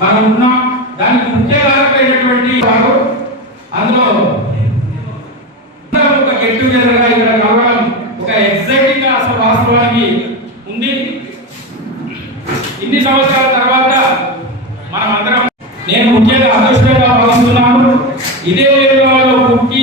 మనం ఉన్నాం దానికి ముఖ్య కారకులైనటువంటి వారు అందులో ఒక గెట్ టుగెదర్గా ఇక్కడ కలవడం ఒక ఎగ్జైటింగ్గా అసలు వాస్తవానికి ఉంది. ఇన్ని సంవత్సరాల తర్వాత మనం అందరం నేను ముఖ్యంగా అదృష్టంగా భావిస్తున్నాను. ఇదే విధంగా పుట్టి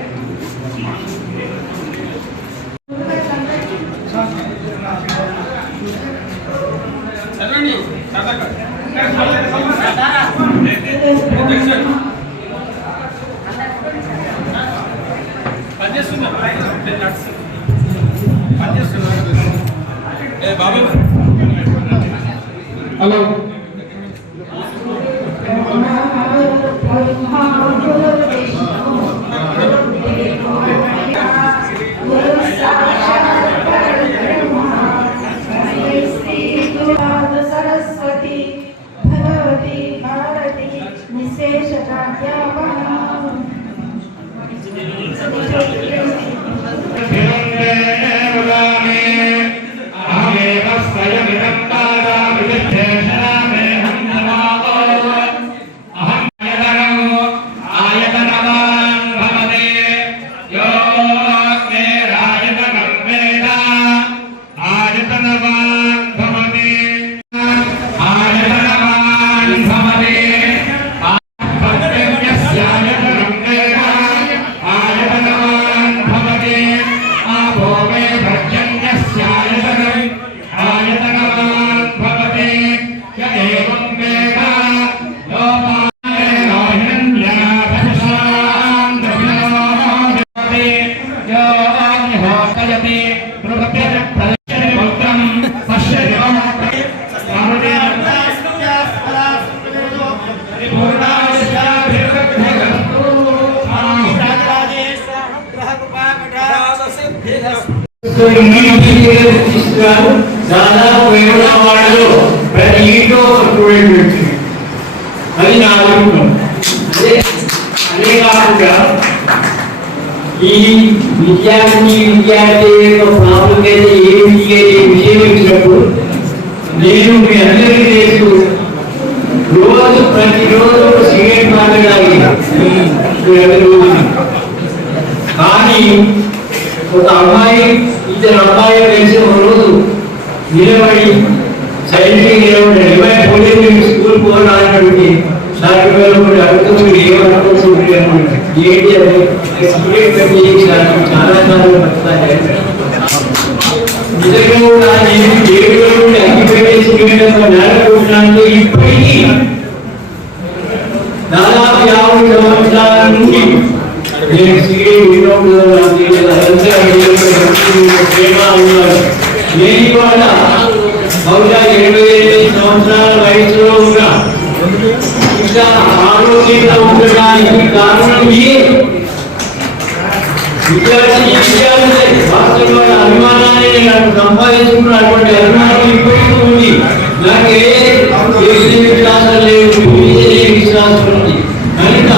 దాదాపు వేల వాళ్ళు ప్రతి ఇంట్లో స్టూడెంట్ వచ్చింది అది నా అనుకుంటాం అదే అదే కాకుండా ఈ విద్యార్థి విద్యార్థి యొక్క ప్రాబ్లం అయితే ఏమిటి అనే విషయం నేను మీ అందరికీ తెలుసు రోజు ప్రతిరోజు ఒక సిగరెట్ మాట్లాడాలి కానీ ఒక అమ్మాయి ఇద్దరు అబ్బాయి కలిసి ఒక రోజు నిలబడి సైలెంట్గా నిలబడి నిలబడి పోతే స్కూల్ పోవాలన్నటువంటి నాకు వేల కూడా అడుగుతూ మీరు ఏమనుకుంటున్నారు? ఏంటి అని చాలా చాలా పడుతుంది నిజంగా కూడా నేను ఏడు వేల నుండి ఇప్పటికీ దాదాపు యాభై సంవత్సరాల నుండి నేను సిగరెట్ విన్నప్పుడు ప్రేమ ఉన్నారు నేను ఇవాళ బహుశా ఇరవై ఎనిమిది సంవత్సరాల వయసులో ఉన్నా ఇంకా ఆరోగ్యంగా ఉండడానికి కారణం ఏ విద్యార్థి విద్యార్థి వాస్తవంగా అభిమానాన్ని నాకు సంపాదించుకున్నటువంటి అభిమానం ఇప్పటికీ ఉంది. నాకు ఏ విశ్వాసం విశ్వాసం ఉంది. కనుక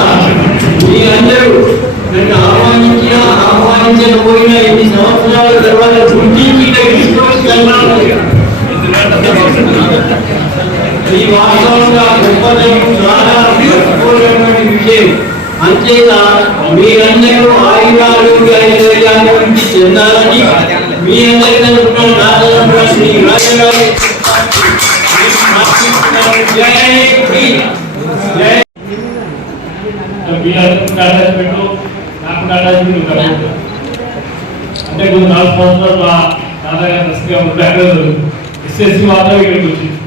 నన్ను ఆహ్వానించినా ఆహ్వానించకపోయినా ఎన్ని సంవత్సరాల తర్వాత గుర్తించి ఈ వాస్తవంగా గొప్పదనం చాలా విషయం అంచేత మీరందరూ ఆయురారోగ్యాన్ని గురించి చెందాలని మీ అందరి తరఫున నా తరఫున శ్రీ రాజగారి జై భీమ్. జై వీళ్ళందరూ కాలేజ్ పెట్టు నాకు కాలేజ్ నువ్వు కాలేజ్ అంటే కొంచెం నాలుగు సంవత్సరాలు మా నాన్నగారు దశగా ఉంటారు ఎస్ఎస్సి మాత్రం ఇక్కడికి వచ్చింది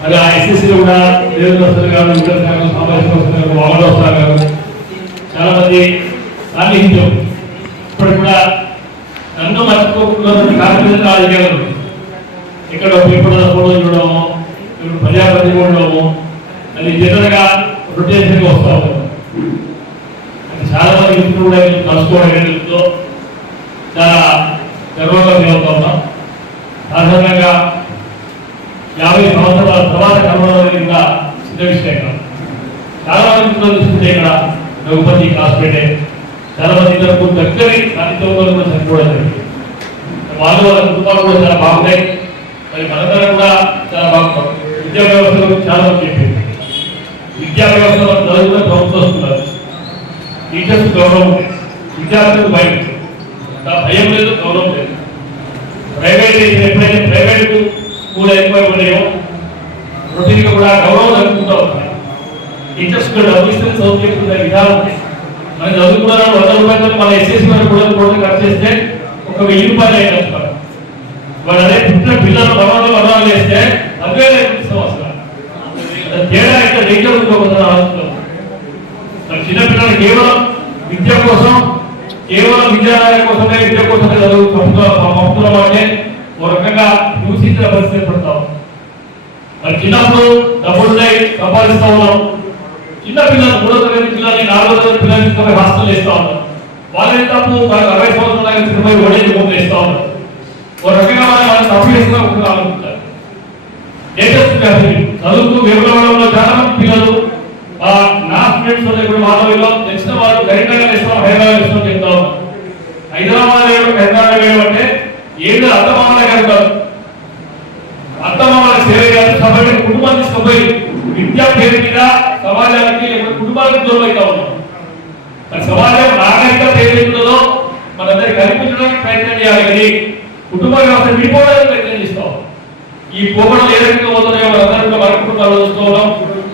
మరి ఆ ఎస్ఎస్సీలో కూడా దేవుడు వస్తారు కాదు ఇద్దరు కాదు సామాజిక వస్తారు వాళ్ళు వస్తారు కాదు చాలా సాన్నిహిత్యం. ఇప్పుడు కూడా నన్ను మర్చిపోకుండా కార్యక్రమం రాజకీయాలు ఇక్కడ పేపర్ ఫోటో చూడడం ఇక్కడ ప్రజాపతి ఉండడము అది జనరల్గా రొటేషన్గా వస్తూ ఉంటాం అది చాలా మంది మిత్రులు కూడా కలుసుకోవడంతో చాలా గర్వంగా ఫీల్ అవుతా ఉన్నాం. సాధారణంగా యాభై సంవత్సరాల తర్వాత కలవడం కింద చాలా మంది మిత్రులు చూస్తుంటే ఇక్కడ రఘుపతి క్లాస్ చాలా మంది ఇద్దరు దగ్గరి సాహిత్యంలో కూడా చనిపోవడం జరిగింది. వాళ్ళు వాళ్ళ కుటుంబాలు కూడా చాలా బాగున్నాయి. మరి మనందరం కూడా చాలా బాగున్నాం విద్యా వ్యవస్థ గురించి చాలా మంది చెప్పింది విద్యా వ్యవస్థ చదువుకున్న ప్రభుత్వం వస్తున్నారు. టీచర్స్ గౌరవం ఉంది. విద్యార్థులకు భయం భయం లేదు గౌరవం లేదు. ప్రైవేట్ ఎప్పుడైతే ప్రైవేట్ స్కూల్ ఎక్కువ ఉన్నాయో రొటీన్గా కూడా గౌరవం టీచర్స్ కూడా డబ్బులు ఇస్తే చదువు విధానం. మనం చదువుకున్న వంద రూపాయలు మన ఎస్ఎస్సీ వరకు కూడా కూడా ఖర్చు చేస్తే ఒక వెయ్యి రూపాయలు అయిన వాళ్ళు అదే పుట్టిన పిల్లలు బలవాళ్ళు బలవాళ్ళు వేస్తే అదే సంవత్సరాలు తేడా అయితే రేంజర్ ఉందో ఆలోచిస్తాం చిన్నపిల్లలు కేవలం విద్య కోసం కేవలం విద్యాలయం కోసమే విద్య కోసమే చదువు పంపుతున్నాం అంటే ఒక రకంగా దూషించిన పరిస్థితి పడతాం మరి చిన్నప్పుడు డబ్బులున్నాయి సంపాదిస్తా ఉన్నాం. చిన్న పిల్లలు మూడో తరగతి పిల్లల్ని నాలుగో తరగతి పిల్లల్ని తీసుకుపోయి హాస్టల్ వేస్తా ఉన్నారు. వాళ్ళని తప్పు వాళ్ళకి అరవై సంవత్సరాల తిరుపతి వడేది మూడు వేస్తా ఉన్నారు. ఒక రకంగా మనం వాళ్ళని తప్పు వేస్తున్నా ఒక ఆలోచించాలి లేటెస్ట్ వ్యాధి చదువుకు వివరణలో చాలా మంది పిల్లలు నా స్టూడెంట్స్ ఉన్నాయి ఇప్పుడు మాధవిలో తెలిసిన వాళ్ళు కరీంనగర్ ఇస్తాం హైదరాబాద్ ఇస్తాం చెప్తా ఉన్నారు. సమాజానికి కుటుంబానికి దూరం అవుతా ఉన్నాం సమాజం నాగరికత ఏదైతుందో మనందరికి కనిపించడానికి ప్రయత్నం చేయాలి కానీ కుటుంబ వ్యవస్థ విడిపోవడానికి ప్రయత్నం చేస్తాం ఈ పోవడం ఏ రకంగా పోతున్నాయో మనందరం మన కుటుంబాలు చూస్తూ ఉన్నాం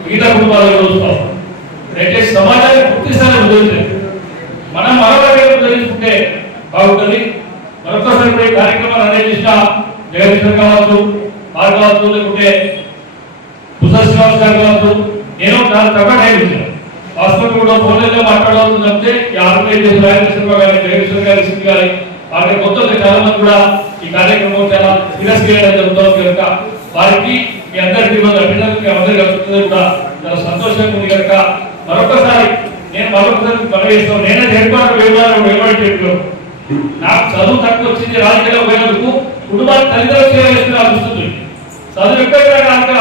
మిగతా కుటుంబాలు చూస్తాం అయితే సమాజాన్ని గుర్తిస్తానే వదిలితే మనం మరొక తెలుసుకుంటే బాగుంటుంది. మరొకసారి కూడా ఈ కార్యక్రమాలు అనేది చేసిన జగదీశ్వర్ కావచ్చు వారు కావచ్చు లేకుంటే సుదర్శన్ శ్రీవాస్ గారు కావచ్చు నేను చాలా తక్కువ టైం కూడా ఫోన్లలో మాట్లాడవలసి తప్పితే ఈ ఆర్గనైజ్ చేసిన గారి జగదీశ్వర్ గారి సింగ్ గారి వారి మొత్తం చాలా మంది కూడా ఈ కార్యక్రమం చాలా సీరియస్ చేయడం జరుగుతుంది కనుక వారికి మీ అందరికీ మన అభినందనలు మీ అందరికీ వస్తుంది కూడా చాలా సంతోషంగా ఉంది కనుక మరొకసారి నేను మరొకసారి పనిచేస్తాను నేనే చెప్పాను వేయడానికి వేయబడి నాకు చదువు తక్కువ వచ్చింది రాజకీయాల్లో పోయినందుకు కుటుంబానికి తల్లిదండ్రులు సేవ అనిపిస్తుంది చదువు ఎక్కడ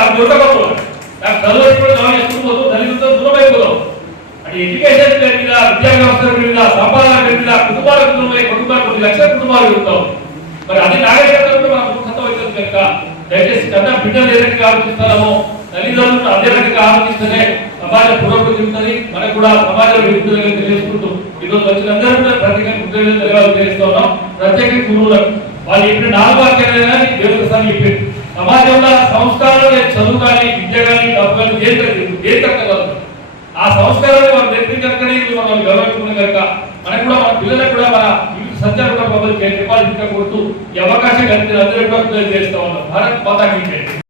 అది ఉండకపోవాలి నాకు చదువు ఎప్పుడు జాయిన్ చేసుకుపోతూ తల్లిదండ్రులతో దూరం అయిపోదాం. అంటే ఎడ్యుకేషన్ పేరు మీద విద్యా వ్యవస్థ మీద సంపాదన పేరు మీద కుటుంబాలకు దూరమై కుటుంబాలు కొన్ని లక్షల కుటుంబాలు ఉంటాం మరి అది నాగరికతలో మనం మూర్ఖత అవుతుంది కనుక దయచేసి కన్నా బిడ్డలు ఏ రకంగా ఆలోచిస్తారో తల్లిదండ్రులు అదే రకంగా ఆలోచిస్తేనే సమాజ పురోగతి ఉంటుంది మనకు కూడా సమాజంలో విరుద్ధంగా తెలియజేసుకుంటూ ఈరోజు వచ్చిన అందరూ కూడా ప్రత్యేకంగా ఉద్యోగం తెలియాలని తెలియజేస్తా ఉన్నాం. ప్రత్యేక గురువులకు. వాళ్ళు ఇప్పుడు నాలుగు వాక్యాలైనా దేవుడు సార్ చెప్పారు సమాజంలో సంస్కారం లేదు, చదువు కానీ విద్య కానీ డబ్బు కానీ దేని తగ్గదు దేని ఆ సంస్కారాన్ని మనం నేర్పించకనే మనం గౌరవించుకున్నాం కనుక మనకు కూడా మన పిల్లలకు కూడా మన సంచార కూడా చెప్పాలి కొడుతూ ఈ అవకాశం కలిగిన అందరూ కూడా చేస్తా ఉన్నాం. భారత్ మాతా కీ